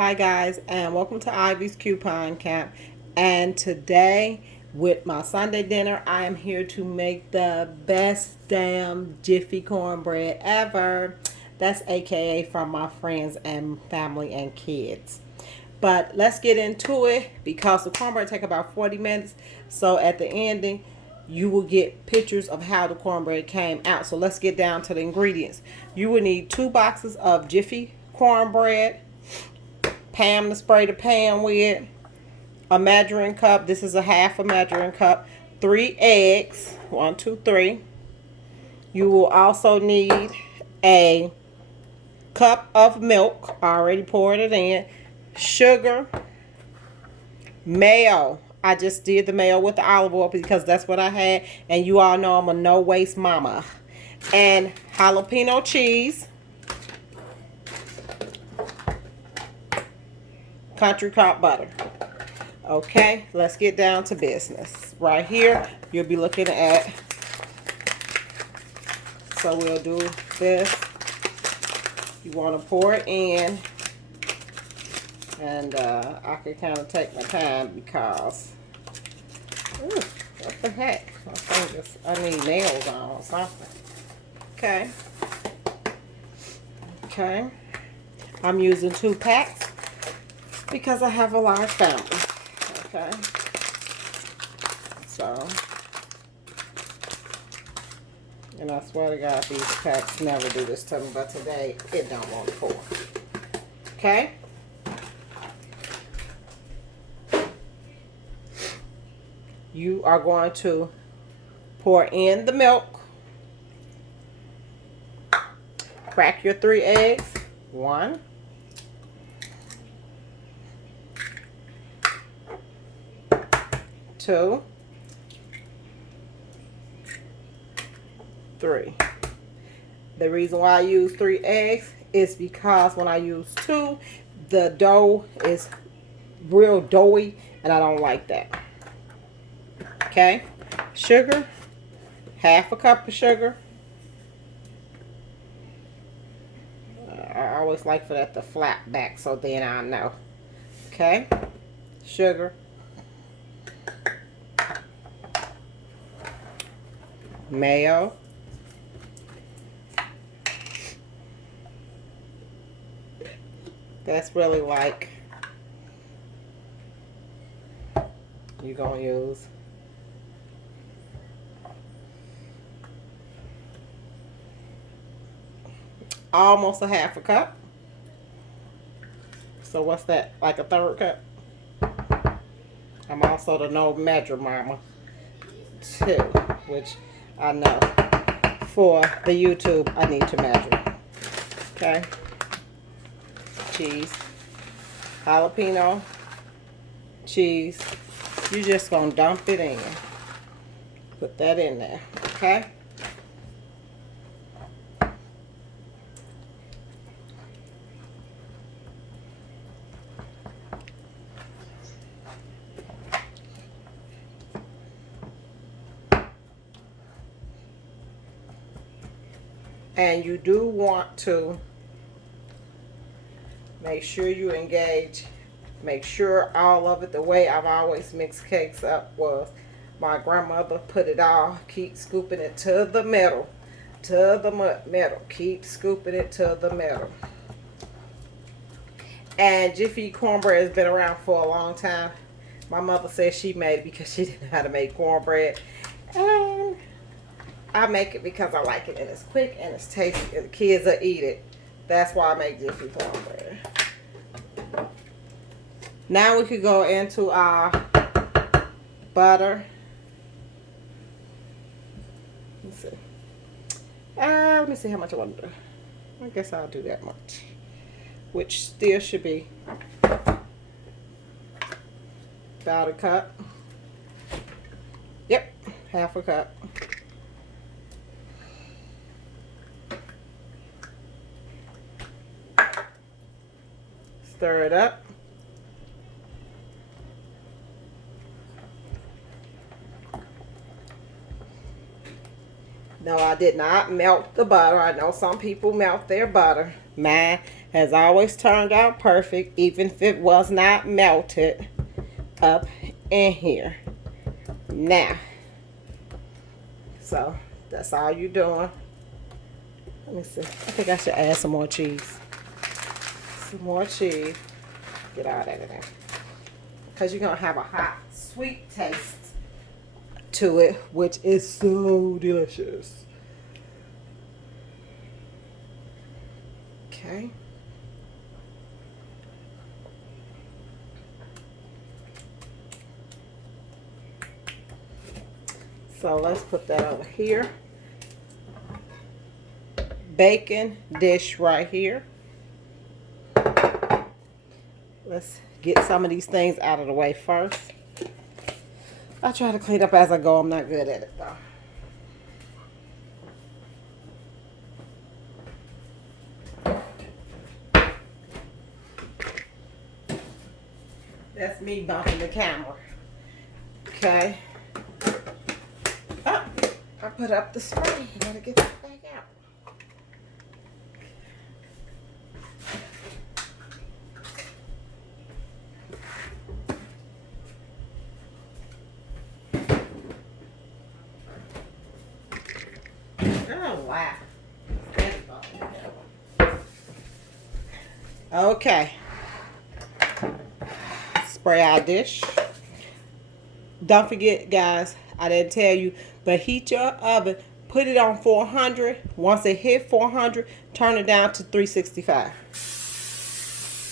Hi guys, and welcome to Ivy's Coupon Camp. And today with my Sunday dinner, I am here to make the best damn Jiffy cornbread ever. That's AKA from my friends and family and kids. But let's get into it because the cornbread take about 40 minutes. So at the ending, you will get pictures of how the cornbread came out. So let's get down to the ingredients. You will need 2 boxes of Jiffy cornbread, pan to spray the pan with, a measuring cup. This is a half a measuring cup. 3 eggs. 1, 2, 3. You will also need a cup of milk. I already poured it in. Sugar. Mayo. I just did the mayo with the olive oil because that's what I had. And you all know I'm a no waste mama. And jalapeno cheese. Country crock butter. Okay, let's get down to business. Right here, you'll be looking at, so we'll do this. You want to pour it in, and I can kind of take my time because, ooh, what the heck? I need nails on or something. Okay. Okay. I'm using 2 packs because I have a large family. Okay. So, and I swear to God, these packs never do this to me, but today it don't want to pour. Okay. You are going to pour in the milk. Crack your 3 eggs. 1. 2, 3. The reason why I use 3 eggs is because when I use 2, the dough is real doughy and I don't like that. Okay. Sugar. Half a cup of sugar. I always like for that to flap back so then I know. Okay. Sugar. Mayo. That's really like you're gonna use almost a half a cup. So what's that? Like a 1/3 cup? I'm also the no measure mama too, which I know for the YouTube I need to measure. Okay. Cheese. Jalapeno. Cheese. You're just going to dump it in. Put that in there. Okay. And you do want to make sure you engage. Make sure all of it, the way I've always mixed cakes up was my grandmother put it all, keep scooping it to the middle. To the middle. Keep scooping it to the middle. And Jiffy cornbread has been around for a long time. My mother said she made it because she didn't know how to make cornbread. And I make it because I like it and it's quick and it's tasty and the kids will eat it. That's why I make Jiffy cornbread. Now we could go into our butter. Let's see. Let me see how much I want to do. I guess I'll do that much. Which still should be about a cup. Yep, half a cup. Stir it up. No, I did not melt the butter. I know some people melt their butter. Mine, has always turned out perfect, even if it was not melted up in here. Now, so that's all you're doing. Let me see. I think I should add some more cheese. Some more cheese. Get all that in there. Because you're going to have a hot, sweet taste to it, which is so delicious. Okay. So let's put that over here. Bacon dish right here. Let's get some of these things out of the way first. I try to clean up as I go. I'm not good at it though. That's me bumping the camera. Okay. Oh, I put up the spray. I gotta get that back out. Oh, wow. Okay. Spray our dish. Don't forget, guys, I didn't tell you, but heat your oven. Put it on 400. Once it hit 400, turn it down to 365.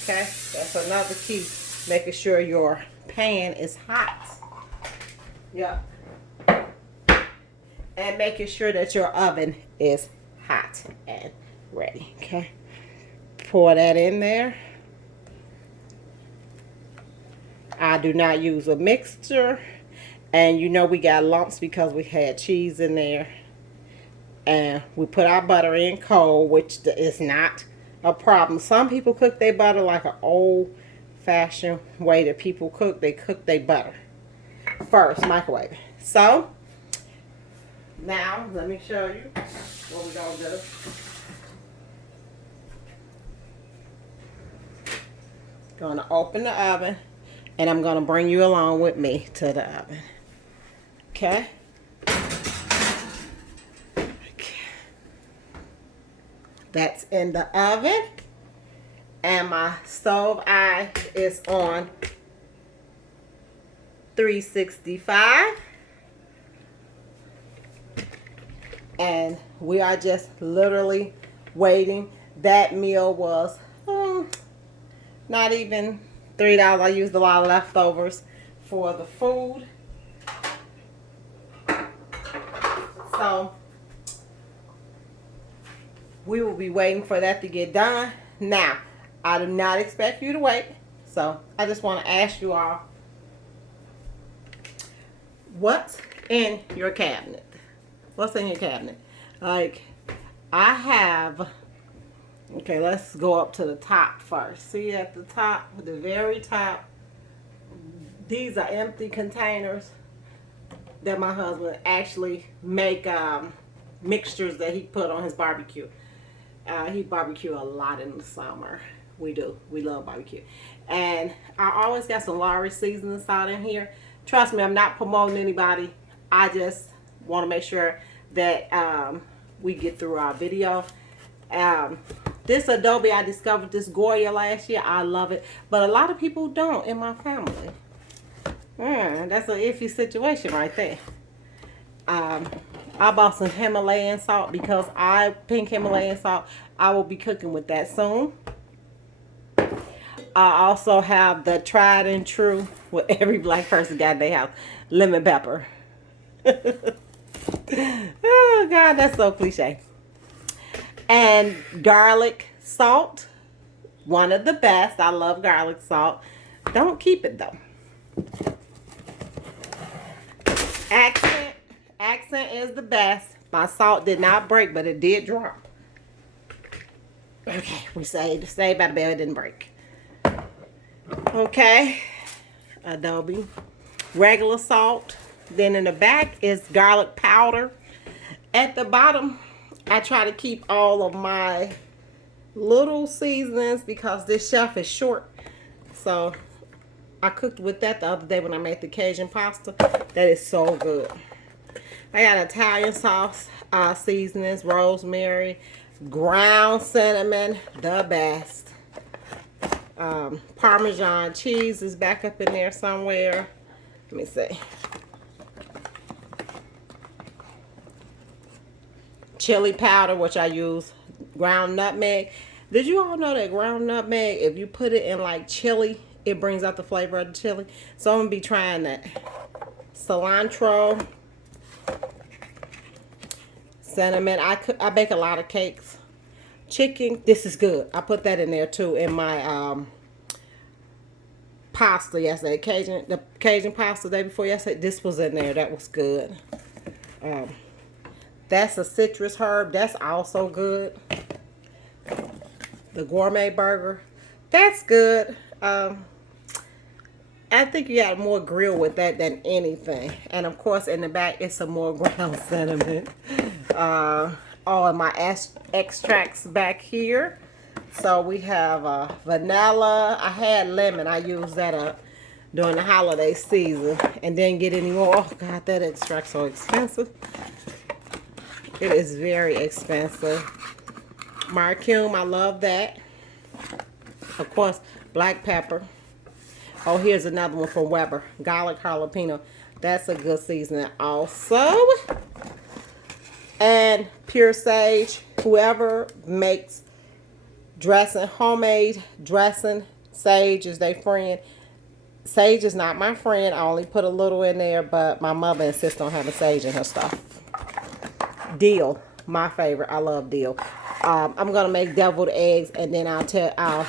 Okay? That's another key. Making sure your pan is hot. Yep. And making sure that your oven is hot and ready. Okay? Pour that in there. I do not use a mixture. And you know we got lumps because we had cheese in there. And we put our butter in cold, which is not a problem. Some people cook their butter like an old-fashioned way that people cook. They cook their butter first, microwave. So, now let me show you what we're going to do. Going to open the oven, and I'm going to bring you along with me to the oven. Okay? That's in the oven, and my stove eye is on 365, and we are just literally waiting. That meal was not even $3. I used a lot of leftovers for the food, so we will be waiting for that to get done. Now, I do not expect you to wait. So, I just want to ask you all, what's in your cabinet? What's in your cabinet? Like, I have, okay, let's go up to the top first. See at the top, the very top, these are empty containers that my husband actually make mixtures that he put on his barbecue. He barbecue a lot in the summer. We do. We love barbecue. And I always got some Lawry seasoning salt in here. Trust me, I'm not promoting anybody. I just want to make sure that we get through our video. This adobe, I discovered this Goya last year. I love it. But a lot of people don't in my family. That's an iffy situation right there. I bought some Himalayan salt because pink Himalayan salt. I will be cooking with that soon. I also have the tried and true, what every black person got in their house, lemon pepper. Oh God, that's so cliche. And garlic salt, one of the best. I love garlic salt. Don't keep it though. Accent is the best. My salt did not break, but it did drop. Okay, we saved by the bell, it didn't break. Okay, adobe, regular salt. Then in the back is garlic powder. At the bottom, I try to keep all of my little seasonings because this shelf is short. So I cooked with that the other day when I made the Cajun pasta. That is so good. I got Italian sauce seasonings, rosemary, ground cinnamon, the best. Parmesan cheese is back up in there somewhere. Let me see. Chili powder, which I use. Ground nutmeg. Did you all know that ground nutmeg, if you put it in like chili, it brings out the flavor of the chili? So I'm going to be trying that. Cilantro. Cinnamon. I bake a lot of cakes. Chicken. This is good. I put that in there too in my pasta yesterday. The Cajun pasta the day before yesterday. This was in there. That was good. That's a citrus herb. That's also good. The gourmet burger. That's good. I think you got more grill with that than anything. And of course in the back it's some more ground cinnamon. All of my extracts back here. So we have vanilla. I had lemon. I used that up during the holiday season and didn't get any more. Oh God, that extract's so expensive. It is very expensive. Marcume, I love that. Of course, black pepper. Oh, here's another one from Weber. Garlic jalapeno. That's a good seasoning also. And pure sage. Whoever makes dressing, homemade dressing, sage is their friend. Sage is not my friend. I only put a little in there, but my mother insists on having sage in her stuff. Dill, my favorite. I love dill. I'm gonna make deviled eggs, and then I'll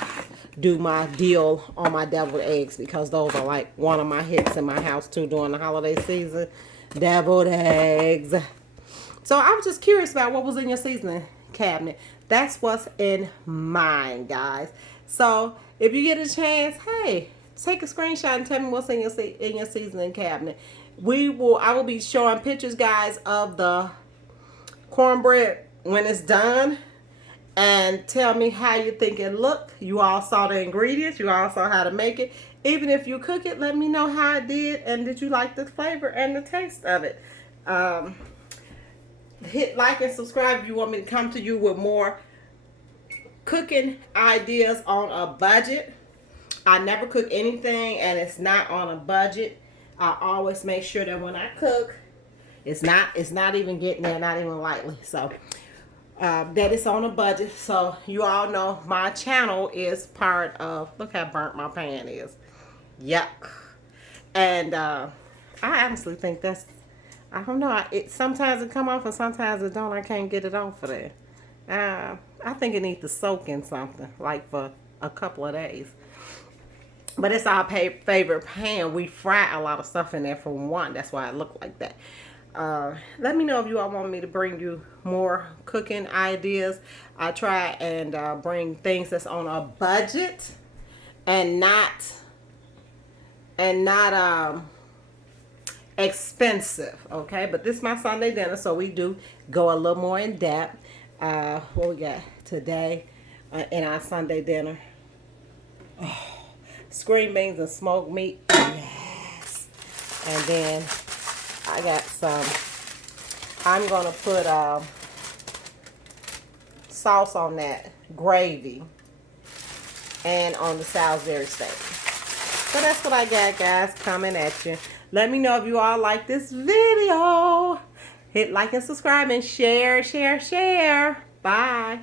do my dill on my deviled eggs because those are like one of my hits in my house too during the holiday season. Deviled eggs. So I was just curious about what was in your seasoning cabinet. That's what's in mine, guys. So if you get a chance, hey, take a screenshot and tell me what's in your seasoning cabinet. I will be showing pictures, guys, of the cornbread when it's done, and tell me how you think it looked. You all saw the ingredients. You all saw how to make it. Even if you cook it, let me know how it did, and did you like the flavor and the taste of it. Hit like and subscribe if you want me to come to you with more cooking ideas on a budget. I never cook anything and it's not on a budget. I always make sure that when I cook, it's not even getting there, not even lightly. So that it's on a budget. So you all know my channel is part of, look how burnt my pan is. Yuck. And I honestly think that's, I don't know. Sometimes it come off and sometimes it don't. I can't get it off of there. I think it needs to soak in something like for a couple of days. But it's our favorite pan. We fry a lot of stuff in there for one. That's why it looked like that. Let me know if you all want me to bring you more cooking ideas. I try and bring things that's on a budget and not expensive, okay? But this is my Sunday dinner, so we do go a little more in depth. What we got today in our Sunday dinner? Oh, screen beans and smoked meat. Yes. And then I got some, I'm gonna put sauce on that, gravy, and on the Salisbury steak. So that's what I got, guys, coming at you. Let me know if you all like this video. Hit like and subscribe and share. Bye.